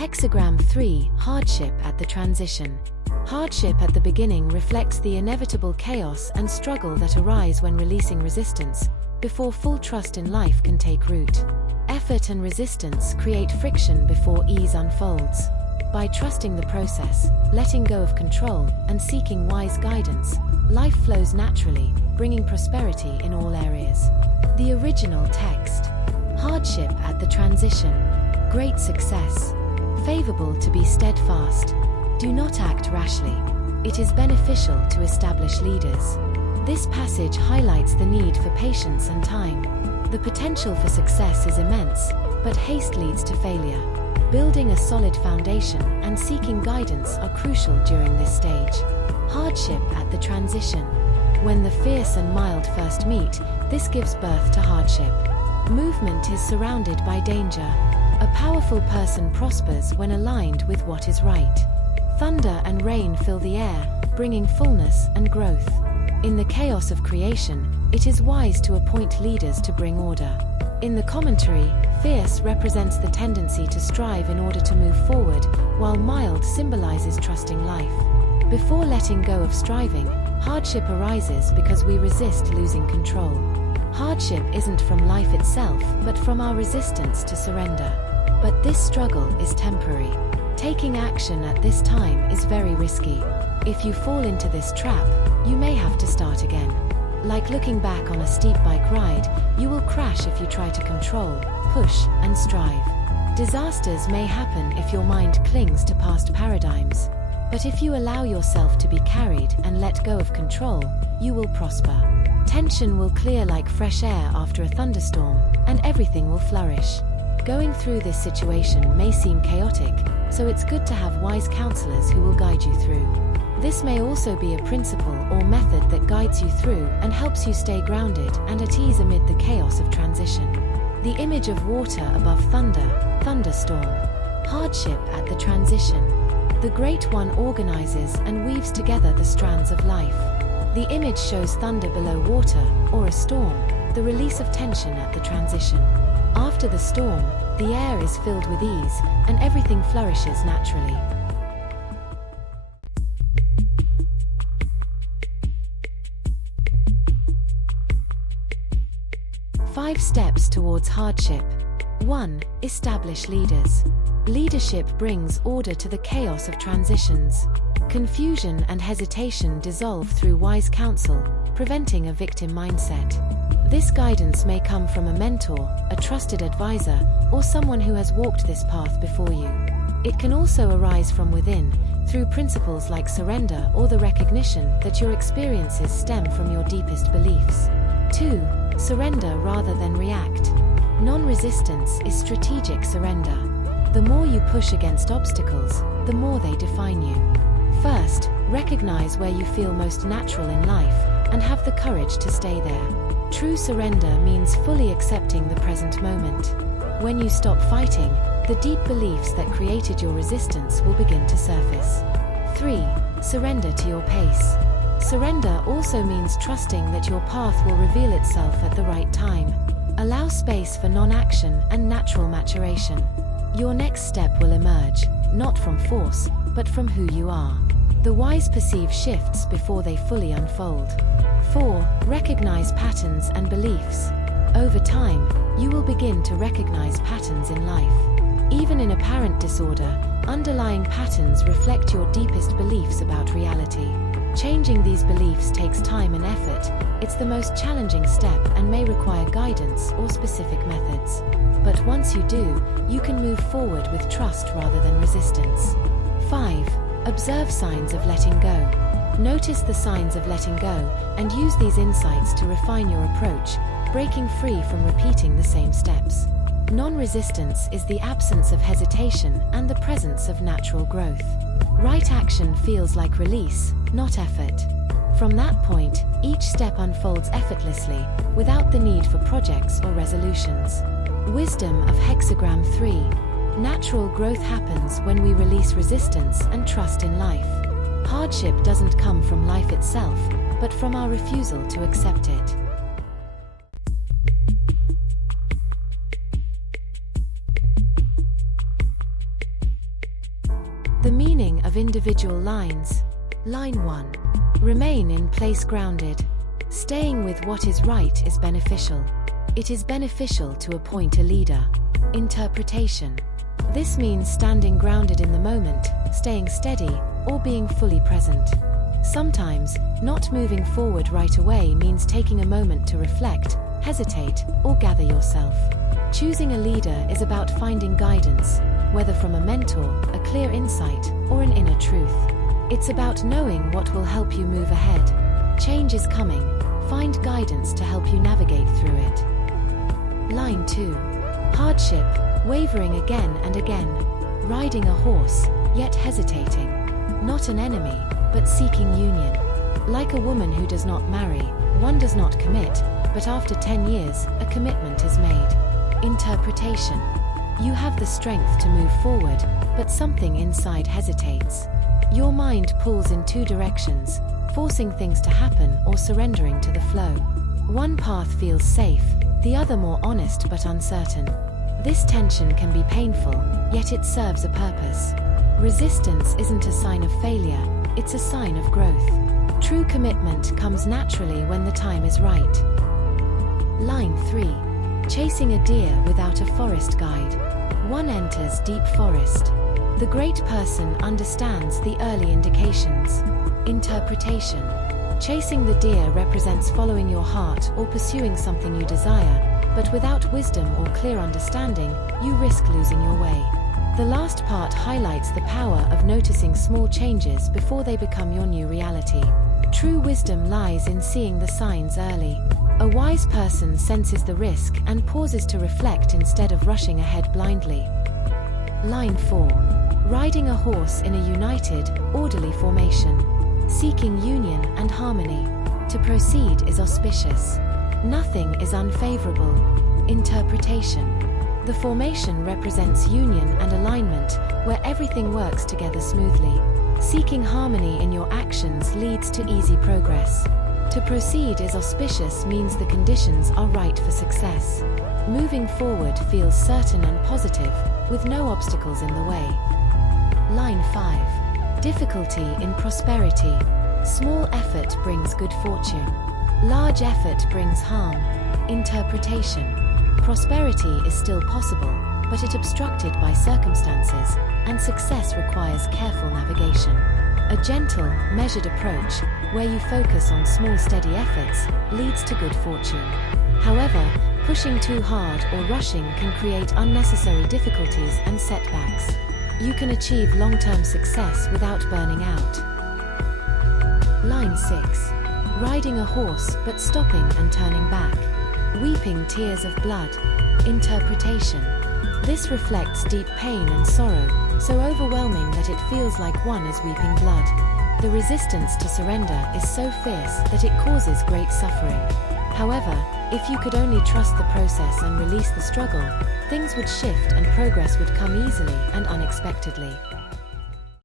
Hexagram 3. Hardship at the transition. Hardship at the beginning reflects the inevitable chaos and struggle that arise when releasing resistance, before full trust in life can take root. Effort and resistance create friction before ease unfolds. By trusting the process, letting go of control, and seeking wise guidance, life flows naturally, bringing prosperity in all areas. The original text. Hardship at the transition. Great success. Favourable to be steadfast. Do not act rashly. It is beneficial to establish leaders. This passage highlights the need for patience and time. The potential for success is immense, but haste leads to failure. Building a solid foundation and seeking guidance are crucial during this stage. Hardship at the transition. When the fierce and mild first meet, this gives birth to hardship. Movement is surrounded by danger. A powerful person prospers when aligned with what is right. Thunder and rain fill the air, bringing fullness and growth. In the chaos of creation, it is wise to appoint leaders to bring order. In the commentary, fierce represents the tendency to strive in order to move forward, while mild symbolizes trusting life. Before letting go of striving, hardship arises because we resist losing control. Hardship isn't from life itself, but from our resistance to surrender. But this struggle is temporary. Taking action at this time is very risky. If you fall into this trap, you may have to start again. Like looking back on a steep bike ride, you will crash if you try to control, push, and strive. Disasters may happen if your mind clings to past paradigms. But if you allow yourself to be carried and let go of control, you will prosper. Tension will clear like fresh air after a thunderstorm, and everything will flourish. Going through this situation may seem chaotic, so it's good to have wise counselors who will guide you through. This may also be a principle or method that guides you through and helps you stay grounded and at ease amid the chaos of transition. The image of water above thunder, thunderstorm. Hardship at the transition. The Great One organizes and weaves together the strands of life. The image shows thunder below water, or a storm, the release of tension at the transition. After the storm, the air is filled with ease, and everything flourishes naturally. Five steps towards hardship. 1. Establish leaders. Leadership brings order to the chaos of transitions. Confusion and hesitation dissolve through wise counsel, preventing a victim mindset. This guidance may come from a mentor, a trusted advisor, or someone who has walked this path before you. It can also arise from within, through principles like surrender or the recognition that your experiences stem from your deepest beliefs. 2. Surrender rather than react. Non-resistance is strategic surrender. The more you push against obstacles, the more they define you. First, recognize where you feel most natural in life, and have the courage to stay there. True surrender means fully accepting the present moment. When you stop fighting, the deep beliefs that created your resistance will begin to surface. 3. Surrender to your pace. Surrender also means trusting that your path will reveal itself at the right time. Allow space for non-action and natural maturation. Your next step will emerge, not from force, but from who you are. The wise perceive shifts before they fully unfold. 4. Recognize patterns and beliefs. Over time, you will begin to recognize patterns in life. Even in apparent disorder, underlying patterns reflect your deepest beliefs about reality. Changing these beliefs takes time and effort. It's the most challenging step and may require guidance or specific methods. But once you do, you can move forward with trust rather than resistance. 5. Observe signs of letting go. Notice the signs of letting go, and use these insights to refine your approach, breaking free from repeating the same steps. Non-resistance is the absence of hesitation and the presence of natural growth. Right action feels like release, not effort. From that point, each step unfolds effortlessly, without the need for projects or resolutions. Wisdom of Hexagram 3. Natural growth happens when we release resistance and trust in life. Hardship doesn't come from life itself, but from our refusal to accept it. of individual lines. Line 1. Remain in place grounded. Staying with what is right is beneficial. It is beneficial to appoint a leader. Interpretation. This means standing grounded in the moment, staying steady, or being fully present. Sometimes, not moving forward right away means taking a moment to reflect, hesitate, or gather yourself. Choosing a leader is about finding guidance, whether from a mentor, a clear insight, or an inner truth. It's about knowing what will help you move ahead. Change is coming. Find guidance to help you navigate through it. Line 2. Hardship, wavering again and again. Riding a horse, yet hesitating. Not an enemy, but seeking union. Like a woman who does not marry, one does not commit, but after 10 years, a commitment is made. Interpretation. You have the strength to move forward, but something inside hesitates. Your mind pulls in two directions, forcing things to happen or surrendering to the flow. One path feels safe, the other more honest but uncertain. This tension can be painful, yet it serves a purpose. Resistance isn't a sign of failure, it's a sign of growth. True commitment comes naturally when the time is right. Line 3. Chasing a deer without a forest guide. One enters deep forest. The great person understands the early indications. Interpretation. Chasing the deer represents following your heart or pursuing something you desire, but without wisdom or clear understanding, you risk losing your way. The last part highlights the power of noticing small changes before they become your new reality. True wisdom lies in seeing the signs early. A wise person senses the risk and pauses to reflect instead of rushing ahead blindly. Line 4. Riding a horse in a united, orderly formation. Seeking union and harmony. To proceed is auspicious. Nothing is unfavorable. Interpretation. The formation represents union and alignment, where everything works together smoothly. Seeking harmony in your actions leads to easy progress. To proceed is auspicious means the conditions are right for success. Moving forward feels certain and positive, with no obstacles in the way. Line 5. Difficulty in prosperity. Small effort brings good fortune. Large effort brings harm. Interpretation. Prosperity is still possible, but it obstructed by circumstances, and success requires careful navigation. A gentle, measured approach, where you focus on small steady efforts, leads to good fortune. However, pushing too hard or rushing can create unnecessary difficulties and setbacks. You can achieve long-term success without burning out. Line 6. Riding a horse but stopping and turning back. Weeping tears of blood. Interpretation. This reflects deep pain and sorrow, so overwhelming that it feels like one is weeping blood. The resistance to surrender is so fierce that it causes great suffering. However, if you could only trust the process and release the struggle, things would shift and progress would come easily and unexpectedly.